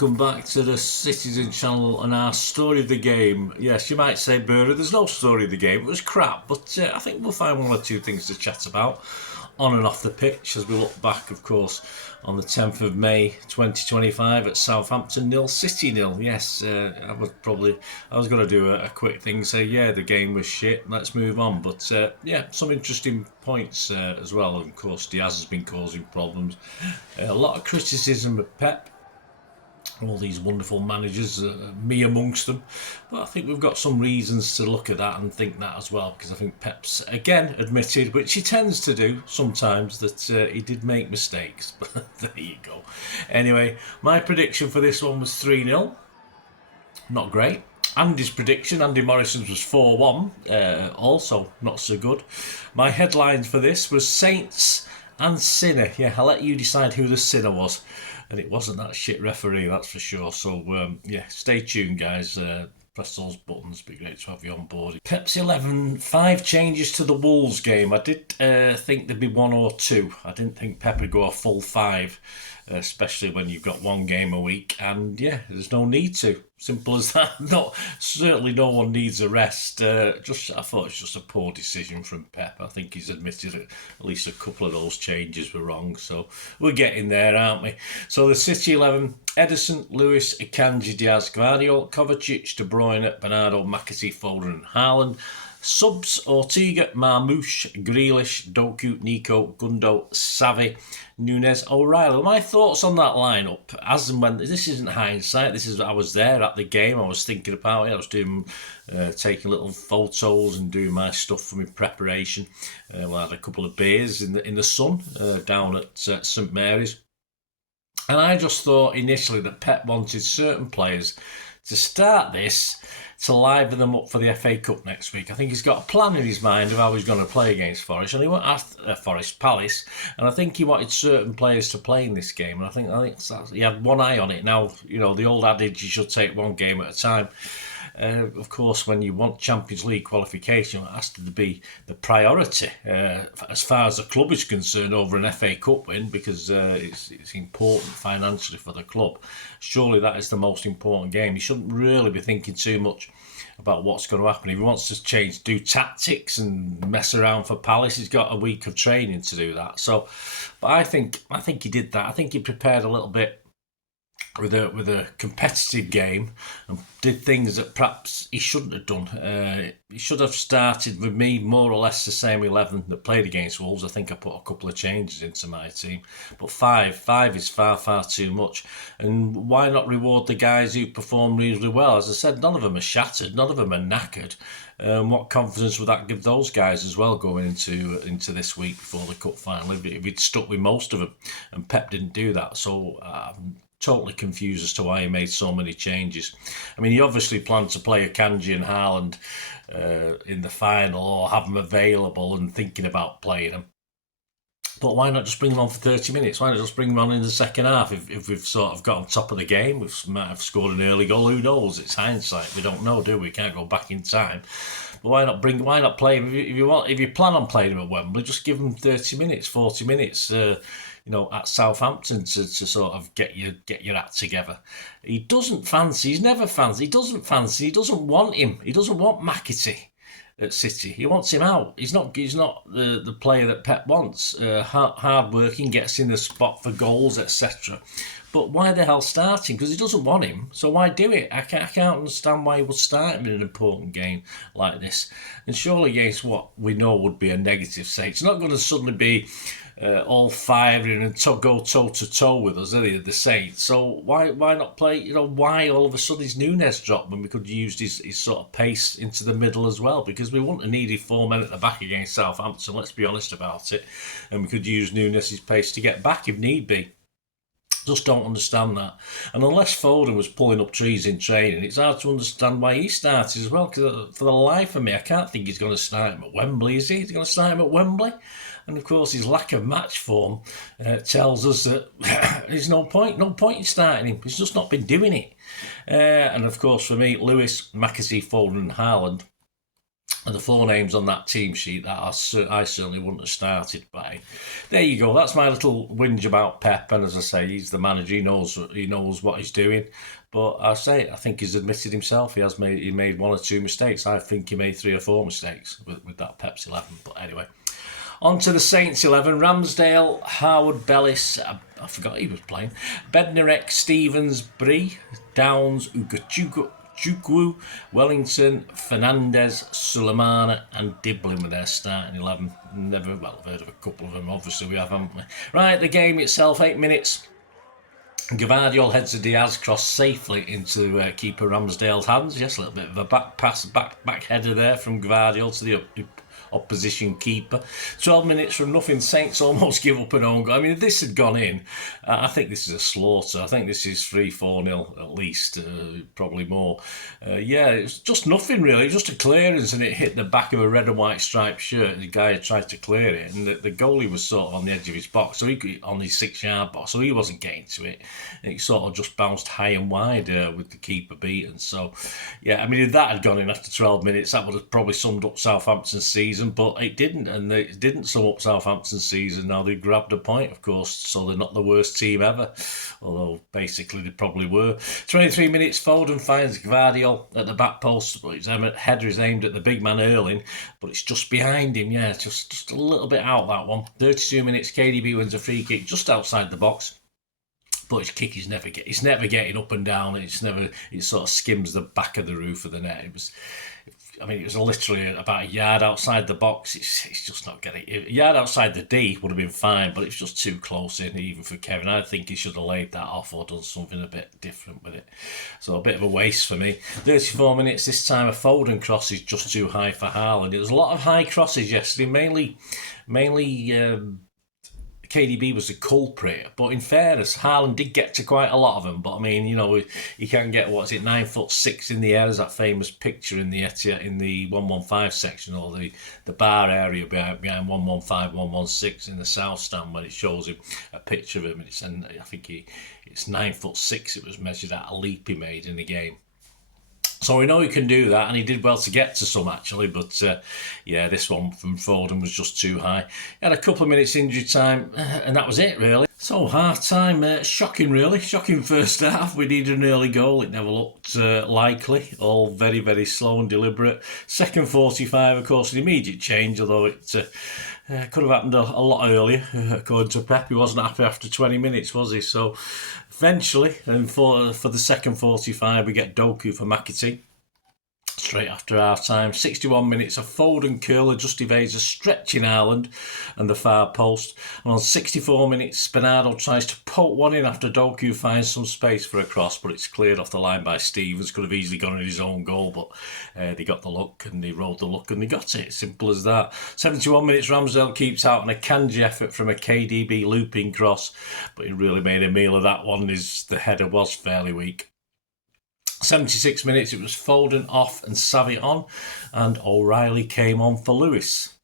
welcome back to the Citizen channel and our story of the game. Yes, you might say, Burner, there's no story of the game, it was crap, but I think we'll find one or two things to chat about on and off the pitch as we look back, of course, on the 10th of May 2025 at Southampton 0, City 0. Yes, I was going to do a quick thing, say, yeah, the game was shit, let's move on. But yeah, some interesting points as well. Of course, Diaz has been causing problems. A lot of criticism of Pep. All these wonderful managers, me amongst them. But I think we've got some reasons to look at that and think that as well, because I think Pep's, again, admitted, which he tends to do sometimes, that he did make mistakes. But there you go. Anyway, my prediction for this one was 3-0. Not great. Andy's prediction, Andy Morrison's, was 4-1. Also not so good. My headlines for this was Saints and Sinner. Yeah, I'll let you decide who the sinner was. And it wasn't that shit referee, that's for sure. So, yeah, stay tuned, guys. Press those buttons. Be great to have you on board. Pep's 11, 5 changes to the Wolves game. I did think there'd be 1 or 2. I didn't think Pep would go a full 5, especially when you've got 1 game a week. And, yeah, there's no need to. Simple as that. Certainly no one needs a rest. I thought it's just a poor decision from Pep. I think he's admitted at least a couple of those changes were wrong. So we're getting there, aren't we? So the City 11, Ederson, Lewis, Akanji, Diaz, Gvardiol, Kovacic, De Bruyne, Bernardo, McAtee, Foden and Haaland. Subs, Ortega, Marmoush, Grealish, Doku, Nico, Gundo, Savi, Nunes, O'Reilly. My thoughts on that lineup, as and when, this isn't hindsight, I was there at the game, I was thinking about it, I was doing, taking little photos and doing my stuff for my preparation. I had a couple of beers in the sun down at St Mary's. And I just thought initially that Pep wanted certain players to start this to liven them up for the FA Cup next week. I think he's got a plan in his mind of how he's going to play against Forest, and he went after Forest Palace, and I think he wanted certain players to play in this game, and I think he had one eye on it. Now, you know, the old adage, you should take one game at a time. Of course, when you want Champions League qualification, it has to be the priority as far as the club is concerned over an FA Cup win, because it's important financially for the club. Surely that is the most important game. He shouldn't really be thinking too much about what's going to happen. If he wants to do tactics and mess around for Palace, he's got a week of training to do that. So, but I think he did that. I think he prepared a little bit with a competitive game and did things that perhaps he shouldn't have done. He should have started with me more or less the same 11 that played against Wolves. I think I put a couple of changes into my team, but five is far too much. And why not reward the guys who perform reasonably well? As I said, none of them are shattered, none of them are knackered. What confidence would that give those guys as well going into this week before the cup final if he'd stuck with most of them? And Pep didn't do that, so totally confused as to why he made so many changes. I mean, he obviously planned to play Akanji and Haaland in the final, or have them available and thinking about playing them. But why not just bring them on for 30 minutes? Why not just bring them on in the second half? If we've sort of got on top of the game, we might have scored an early goal. Who knows? It's hindsight. We don't know, do we? Can't go back in time. But why not play him? If you plan on playing him at Wembley, just give him 30 minutes, 40 minutes. At Southampton to sort of get your act together. He doesn't want him. He doesn't want McAtee at City. He wants him out. He's not the player that Pep wants. Hard working, gets in the spot for goals, etc. But why the hell starting? Because he doesn't want him. So why do it? I can't understand why he would start him in an important game like this. And surely against what we know would be a negative say. It's not going to suddenly be all firing and go toe-to-toe with us, are they, the Saints? So why not play, why all of a sudden is Nunes dropped when we could use his sort of pace into the middle as well? Because we wouldn't have needed 4 men at the back against Southampton, let's be honest about it. And we could use Nunes' pace to get back if need be. Just don't understand that. And unless Foden was pulling up trees in training, it's hard to understand why he started as well. Because for the life of me, I can't think he's going to start him at Wembley, is he? He's going to start him at Wembley? And of course, his lack of match form tells us that there's no point in starting him. He's just not been doing it. And of course, for me, Lewis, McAtee, Foden and Haaland And the 4 names on that team sheet that I certainly wouldn't have started by. There you go. That's my little whinge about Pep. And as I say, he's the manager. He knows what he's doing. But I think he's admitted himself. He made 1 or 2 mistakes. I think he made 3 or 4 mistakes with that Pep's 11. But anyway, on to the Saints 11. Ramsdale, Harwood, Bellis. I forgot he was playing. Bednarek, Stevens, Bree, Downs, Ugachukwu, Wellington, Fernandez, Sulemana and Diblin with their starting 11. I've heard of a couple of them, obviously we haven't we? Right, the game itself, 8 minutes. Gvardiol heads a Diaz cross safely into keeper Ramsdale's hands. Yes, a little bit of a back pass, back header there from Gvardiol to the opposition keeper. 12 minutes from nothing. Saints almost give up an own goal. I mean, if this had gone in, I think this is a slaughter. I think this is 3-4-0 at least, probably more. It's just nothing really. Just a clearance and it hit the back of a red and white striped shirt. The guy had tried to clear it and the goalie was sort of on the edge of his box, so on his 6-yard box, so he wasn't getting to it. And it sort of just bounced high and wide with the keeper beaten. So, yeah, I mean, if that had gone in after 12 minutes, that would have probably summed up Southampton's season. But it didn't, and it didn't sum up Southampton's season. Now they grabbed a point, of course, so they're not the worst team ever, although basically they probably were. 23 minutes, Foden finds Gvardiol at the back post, but his header is aimed at the big man Erling, but it's just behind him, just a little bit out, that one. 32 minutes, KDB wins a free kick just outside the box. But his kick is never getting up and down. It sort of skims the back of the roof of the net. It was literally about a yard outside the box. It's just not getting it. A yard outside the D would have been fine, but it's just too close in, even for Kevin. I think he should have laid that off or done something a bit different with it. So a bit of a waste for me. 34 minutes, this time a Foden cross is just too high for Haaland. There was a lot of high crosses yesterday, mainly KDB was the culprit, but in fairness, Haaland did get to quite a lot of them. But I mean, he can get 9'6" in the air. There's that famous picture in the 115 section or the bar area behind 115, 116 in the south stand when it shows him a picture of him. And I think it's 9'6". It was measured at a leap he made in the game. So we know he can do that, and he did well to get to some actually, but this one from Foden was just too high. He had a couple of minutes injury time, and that was it really. So half time, shocking really, shocking first half. We needed an early goal, it never looked likely, all very, very slow and deliberate. Second 45, of course, an immediate change, although it could have happened a lot earlier, according to Pep. He wasn't happy after 20 minutes, was he? So eventually, and for the second 45, we get Doku for McAtee. Straight after half time, 61 minutes, a Foden curler just evades a stretching Haaland and the far post. And on 64 minutes, Bernardo tries to poke one in after Doku finds some space for a cross, but it's cleared off the line by Stevens. Could have easily gone in his own goal, but they got the luck and they rode the luck and they got it. Simple as that. 71 minutes, Ramsdale keeps out on a Kanji effort from a KDB looping cross, but he really made a meal of that one. The header was fairly weak. 76 minutes, it was Foden off and Savvy on, and O'Reilly came on for Lewis.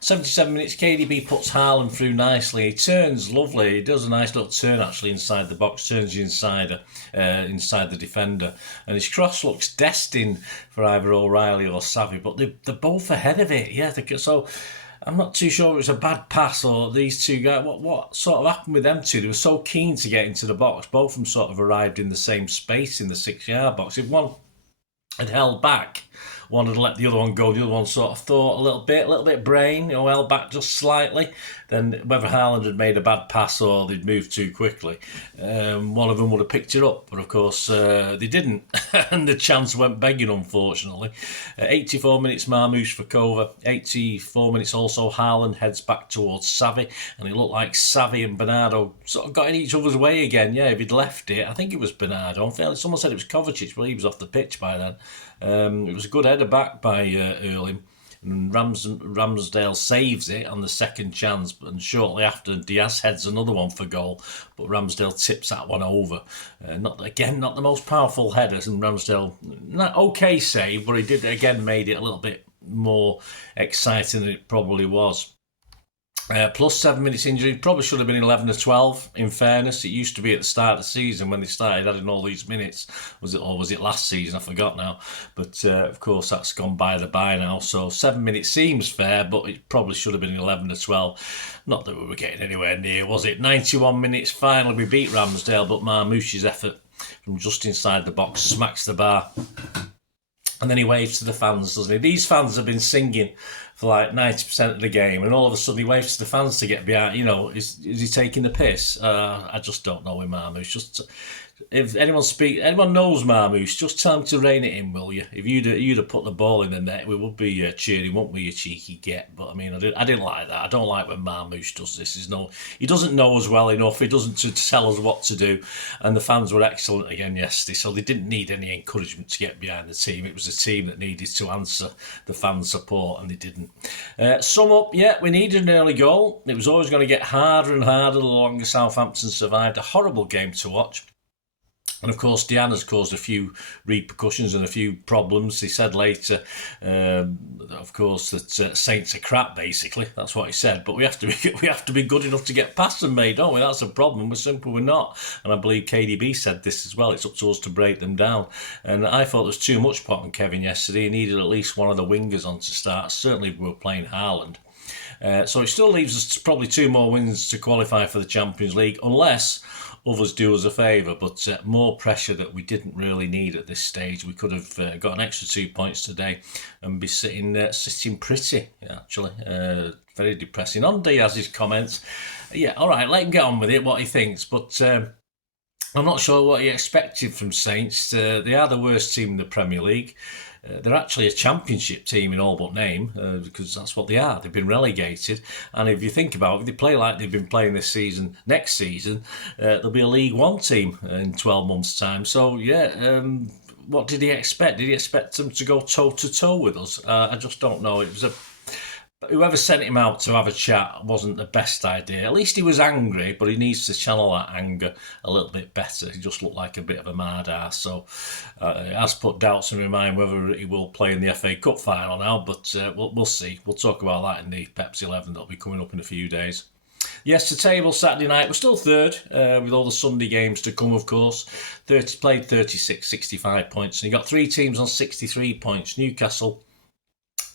77 minutes, KDB puts Haaland through nicely. He turns lovely. He does a nice little turn actually inside the box, turns inside the defender, and his cross looks destined for either O'Reilly or Savvy, but they're both ahead of it. So I'm not too sure it was a bad pass or these two guys. What sort of happened with them two? They were so keen to get into the box. Both of them sort of arrived in the same space in the 6-yard box. If one had held back, one had let the other one go. The other one sort of thought a little bit brain, held back just slightly. Then whether Haaland had made a bad pass or they'd moved too quickly, one of them would have picked it up. But of course, they didn't. And the chance went begging, unfortunately. 84 minutes, Marmoush for Kova. 84 minutes also, Haaland heads back towards Savvy. And it looked like Savvy and Bernardo sort of got in each other's way again. Yeah, if he'd left it, I think it was Bernardo. Someone said it was Kovacic, but he was off the pitch by then. It was a good header back by Erling. And Ramsdale saves it on the second chance, and shortly after, Diaz heads another one for goal, but Ramsdale tips that one over. Not the most powerful headers, and Ramsdale, not okay save, but he did again made it a little bit more exciting than it probably was. Plus 7 minutes injury, probably should have been 11 or 12. In fairness, it used to be at the start of the season when they started adding all these minutes. Was it last season? I forgot now. But of course, that's gone by the by now. So 7 minutes seems fair, but it probably should have been 11 or 12. Not that we were getting anywhere near, was it? 91 minutes. Finally, we beat Ramsdale, but Marmoush's effort from just inside the box smacks the bar. And then he waves to the fans, doesn't he? These fans have been singing for like 90% of the game, and all of a sudden he waves to the fans to get behind. Is he taking the piss? I just don't know with Marmoush. Just if anyone knows Marmoush, just tell him to rein it in, will you? If you'd have put the ball in the net, we would be cheering, wouldn't we, you cheeky get? But I mean, I didn't like that. I don't like when Marmoush does this. He doesn't know us well enough. He doesn't to tell us what to do. And the fans were excellent again yesterday, so they didn't need any encouragement to get behind the team. It was a team that needed to answer the fan support, and they didn't. Sum up, we needed an early goal. It was always going to get harder and harder the longer Southampton survived. A horrible game to watch. And of course, Diana's caused a few repercussions and a few problems. He said later, of course, that Saints are crap. Basically, that's what he said. But we have to be good enough to get past them, mate, don't we? That's a problem. We're not. And I believe KDB said this as well. It's up to us to break them down. And I thought there was too much pot on Kevin yesterday. He needed at least one of the wingers on to start. Certainly, we were playing Haaland. So it still leaves us probably 2 more wins to qualify for the Champions League, unless others do us a favour, but more pressure that we didn't really need at this stage. We could have got an extra 2 points today and be sitting pretty, actually. Very depressing. On Diaz's comments, all right, let him get on with it, what he thinks, but I'm not sure what he expected from Saints. They are the worst team in the Premier League. They're actually a championship team in all but name, because that's what they are. They've been relegated. And if you think about it, if they play like they've been playing this season, next season, they'll be a League One team in 12 months' time. So, what did he expect? Did he expect them to go toe-to-toe with us? I just don't know. Whoever sent him out to have a chat wasn't the best idea. At least he was angry, but he needs to channel that anger a little bit better. He just looked like a bit of a mad ass. So it has put doubts in my mind whether he will play in the FA Cup final now, but we'll see. We'll talk about that in the Pepsi 11 that'll be coming up in a few days. Yes, the table Saturday night. We're still third with all the Sunday games to come, of course. Played 36, 65 points. And you got 3 teams on 63 points. Newcastle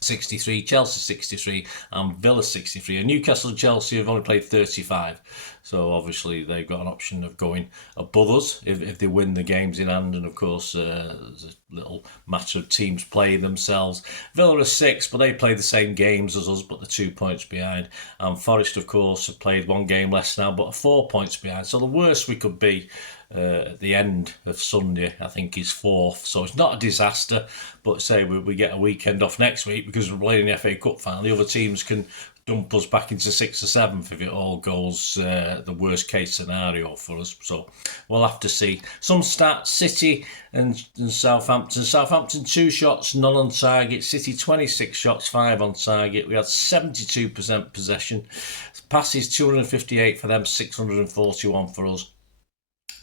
63, Chelsea 63 and Villa 63. And Newcastle and Chelsea have only played 35. So obviously they've got an option of going above us if they win the games in hand. And of course there's a little matter of teams playing themselves. Villa are 6, but they play the same games as us, but they're 2 points behind. And Forest, of course, have played 1 game less now, but are 4 points behind. So the worst we could be at the end of Sunday, I think, is 4th. So it's not a disaster, but say we get a weekend off next week because we're playing the FA Cup final. The other teams can dump us back into 6th or 7th if it all goes the worst case scenario for us. So we'll have to see. Some stats: City and Southampton. Southampton 2 shots, none on target. City 26 shots, 5 on target. We had 72% possession. Passes 258 for them, 641 for us.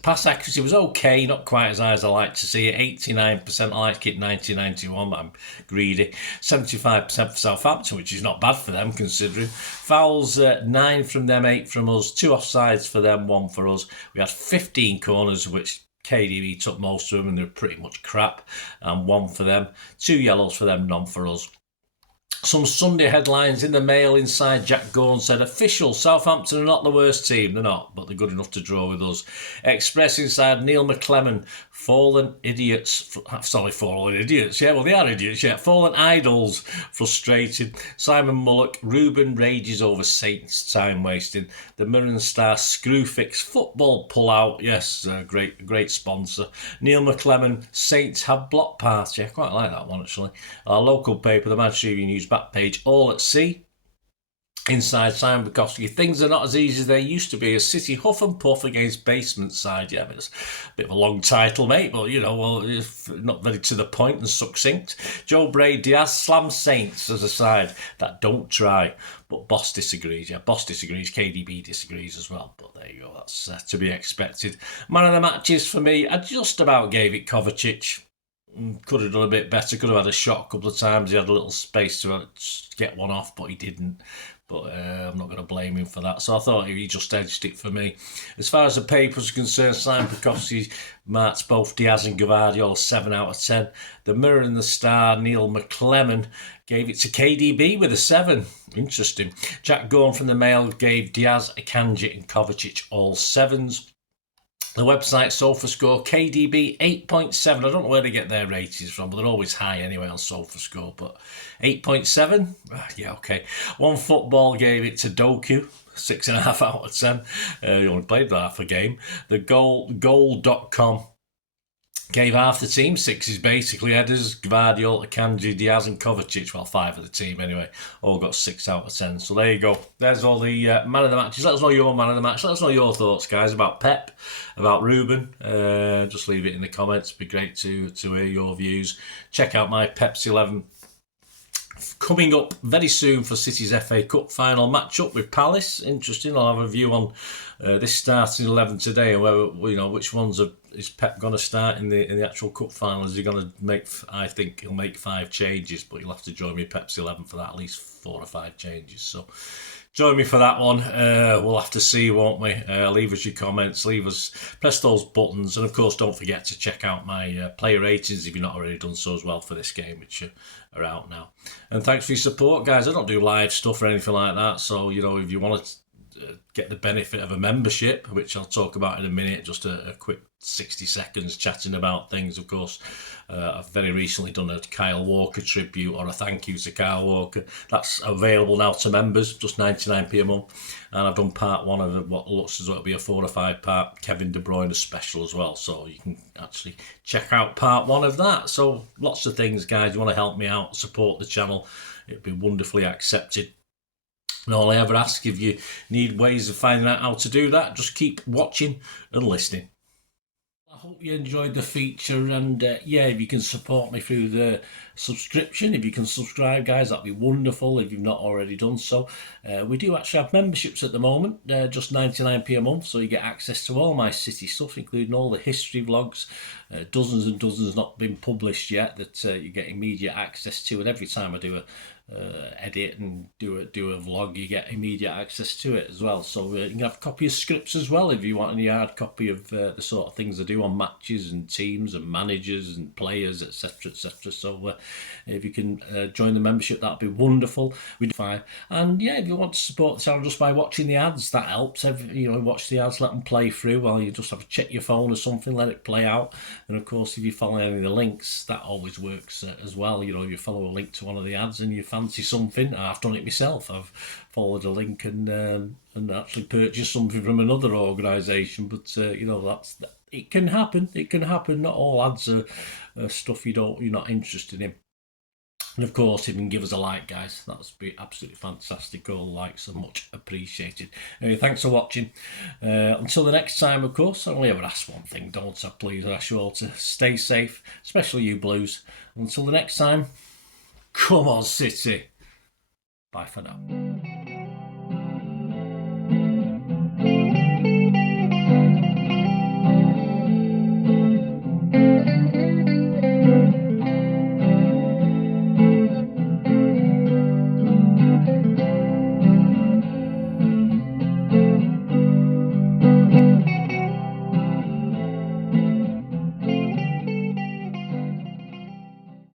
Pass accuracy was okay, not quite as high as I like to see it. 89%, I like it 90-91, but I'm greedy. 75% for Southampton, which is not bad for them considering. Fouls, 9 from them, 8 from us. 2 offsides for them, 1 for us. We had 15 corners, which KDB took most of them, and they're pretty much crap. And 1 for them. 2 yellows for them, none for us. Some Sunday headlines in the Mail inside. Jack Gorn said, official, Southampton are not the worst team. They're not, but they're good enough to draw with us. Express inside, Neil McClellan, fallen idiots. Sorry, fallen idiots. Yeah, well, they are idiots. Yeah, fallen idols, frustrated. Simon Mullock, Ruben rages over Saints time wasting. The Mirror and Star Screwfix football pullout. Yes, great sponsor. Neil McClellan, Saints have block party. I quite like that one actually. Our local paper, the Manchester Evening News back page, all at sea. Inside, Simon Bukowski, things are not as easy as they used to be as City huff and puff against basement side. Yeah, but it's a bit of a long title, mate, but not very to the point and succinct. Joe Bray, Diaz slam Saints as a side that don't try, but Boss disagrees. Yeah, Boss disagrees, KDB disagrees as well, but there you go, that's to be expected. Man of the matches for me, I just about gave it Kovacic. Could have done a bit better, could have had a shot a couple of times. He had a little space to get one off, but he didn't. But I'm not going to blame him for that. So I thought he just edged it for me. As far as the papers are concerned, Simon Bukowski marked both Diaz and Gvardiol 7 out of 10. The Mirror and the Star, Neil McClellan, gave it to KDB with a 7. Interesting. Jack Gorn from the Mail gave Diaz, Akanji and Kovacic all 7s. The website Sofascore, KDB 8.7. I don't know where they get their ratings from, but they're always high anyway on Sofascore. But 8.7? Yeah, okay. One Football gave it to Doku, 6.5 out of 10. He only played half a game. The goal.com gave half the team 6s, basically. Headers, Gvardiol, Akanji, Diaz and Kovacic. Well, 5 of the team anyway. All got 6 out of 10. So there you go. There's all the man of the matches. Let us know your man of the match. Let us know your thoughts, guys, about Pep, about Ruben. Just leave it in the comments. It'd be great to hear your views. Check out my Pepsi 11 coming up very soon for City's FA Cup final match-up with Palace. Interesting. I'll have a view on this starting 11 today and whether, which ones is Pep going to start in the actual cup final. Is he going to make? I think he'll make 5 changes, but you'll have to join me Pepsi 11 for that, at least 4 or 5 changes. So join me for that one. We'll have to see, won't we? Leave us your comments, press those buttons, and of course don't forget to check out my player ratings if you've not already done so as well for this game, which are out now. And thanks for your support, guys. I don't do live stuff or anything like that, so if you want to get the benefit of a membership, which I'll talk about in a minute, just a quick 60 seconds chatting about things. Of course, I've very recently done a Kyle Walker tribute, or a thank you to Kyle Walker. That's available now to members, just 99p a month. And I've done part 1 of what looks as though it'll be a 4 or 5 part Kevin De Bruyne special as well. So you can actually check out part 1 of that. So lots of things, guys. You want to help me out, support the channel, it'd be wonderfully accepted. And all I ever ask, if you need ways of finding out how to do that, just keep watching and listening. I hope you enjoyed the feature, and if you can support me through the subscription, if you can subscribe, guys, that'd be wonderful if you've not already done so. We do actually have memberships at the moment, just 99p a month, so you get access to all my City stuff, including all the history vlogs, dozens and dozens not been published yet that you get immediate access to, and every time I do a edit and do a vlog, you get immediate access to it as well. So you can have a copy of scripts as well if you want any hard copy of the sort of things I do on matches and teams and managers and players, etc, etc. So if you can join the membership, that'd be wonderful. We do fine. And if you want to support the channel just by watching the ads, that helps. Watch the ads, let them play through while you just have to check your phone or something, let it play out. And of course, if you follow any of the links, that always works as well. You follow a link to one of the ads and you fancy something. I've done it myself. I've followed a link and actually purchased something from another organisation. But it can happen. It can happen. Not all ads are stuff you're not interested in. And of course, if you can give us a like, guys, that would be absolutely fantastic. All likes are much appreciated. Anyway, thanks for watching. Until the next time, of course, I only ever ask one thing, don't I? Please, I ask you all to stay safe, especially you Blues. Until the next time, come on, City. Bye for now.